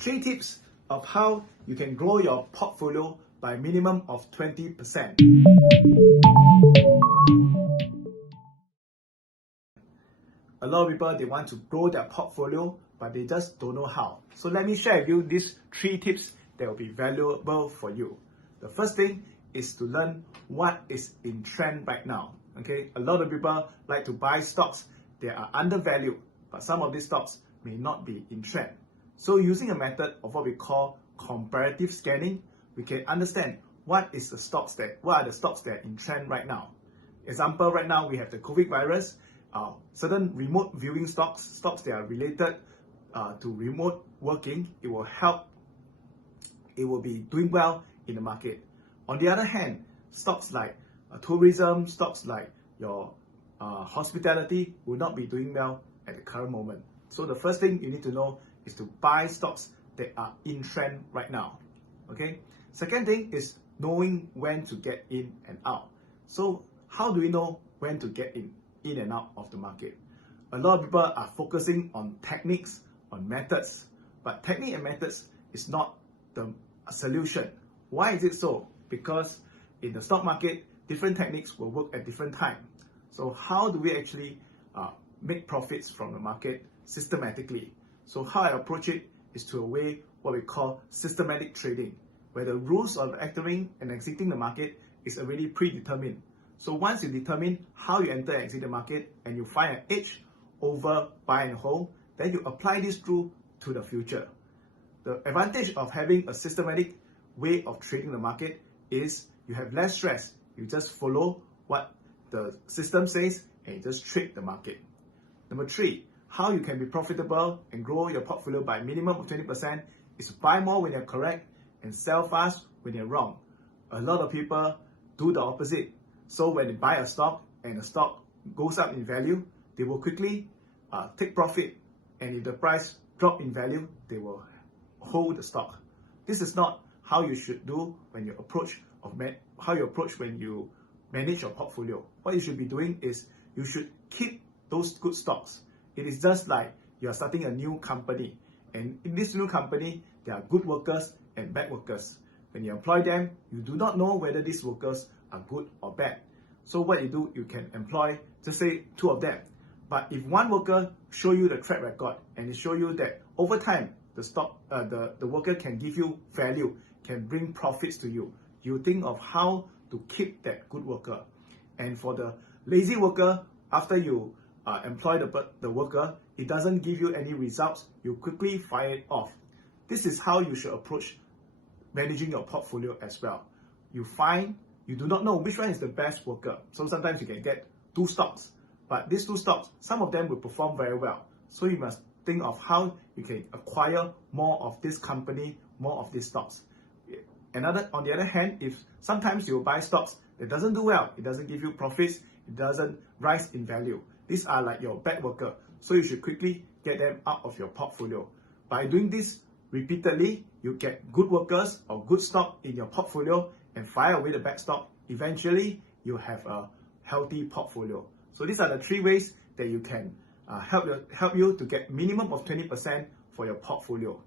3 tips of how you can grow your portfolio by minimum of 20%. A lot of people, they want to grow their portfolio, but they just don't know how. So let me share with you these 3 tips that will be valuable for you. The first thing is to learn what is in trend right now. Okay, a lot of people like to buy stocks that are undervalued, but some of these stocks may not be in trend. So using a method of what we call comparative scanning, we can understand what are the stocks that are in trend right now. Example, right now we have the COVID virus, certain remote viewing stocks that are related to remote working. It will be doing well in the market. On the other hand, stocks like tourism, stocks like your hospitality will not be doing well at the current moment. So the first thing you need to know is to buy stocks that are in trend right now. Okay. Second thing is knowing when to get in and out. So how do we know when to get in and out of the market? A lot of people are focusing on techniques, on methods, but technique and methods is not the solution. Why is it so? Because in the stock market, different techniques will work at different times. So how do we actually make profits from the market systematically? So how I approach it is to a way what we call systematic trading, where the rules of entering and exiting the market is already predetermined. So once you determine how you enter and exit the market and you find an edge over buy and hold, then you apply this rule to the future. The advantage of having a systematic way of trading the market is you have less stress. You just follow what the system says and you just trade the market. Number 3, how you can be profitable and grow your portfolio by minimum of 20% is to buy more when you're correct and sell fast when you're wrong. A lot of people do the opposite. So when they buy a stock and the stock goes up in value, they will quickly take profit. And if the price drop in value, they will hold the stock. This is not how you should do when you approach when you manage your portfolio. What you should be doing is you should keep those good stocks. It is just like you are starting a new company, and in this new company there are good workers and bad workers. When you employ them, you do not know whether these workers are good or bad. So what you do, you can employ, just say 2 of them. But if one worker show you the track record and it show you that over time the worker can give you value, can bring profits to you, you think of how to keep that good worker. And for the lazy worker, after you employ the worker, it doesn't give you any results, you quickly fire it off. This is how you should approach managing your portfolio as well. You do not know which one is the best worker. So sometimes you can get 2 stocks, but these 2 stocks, some of them will perform very well. So you must think of how you can acquire more of this company, more of these stocks. On the other hand, if sometimes you buy stocks that doesn't do well, it doesn't give you profits, it doesn't rise in value. These are like your bad worker. So you should quickly get them out of your portfolio. By doing this repeatedly, you get good workers or good stock in your portfolio and fire away the bad stock. Eventually, you have a healthy portfolio. So these are the 3 ways that you can help you to get minimum of 20% for your portfolio.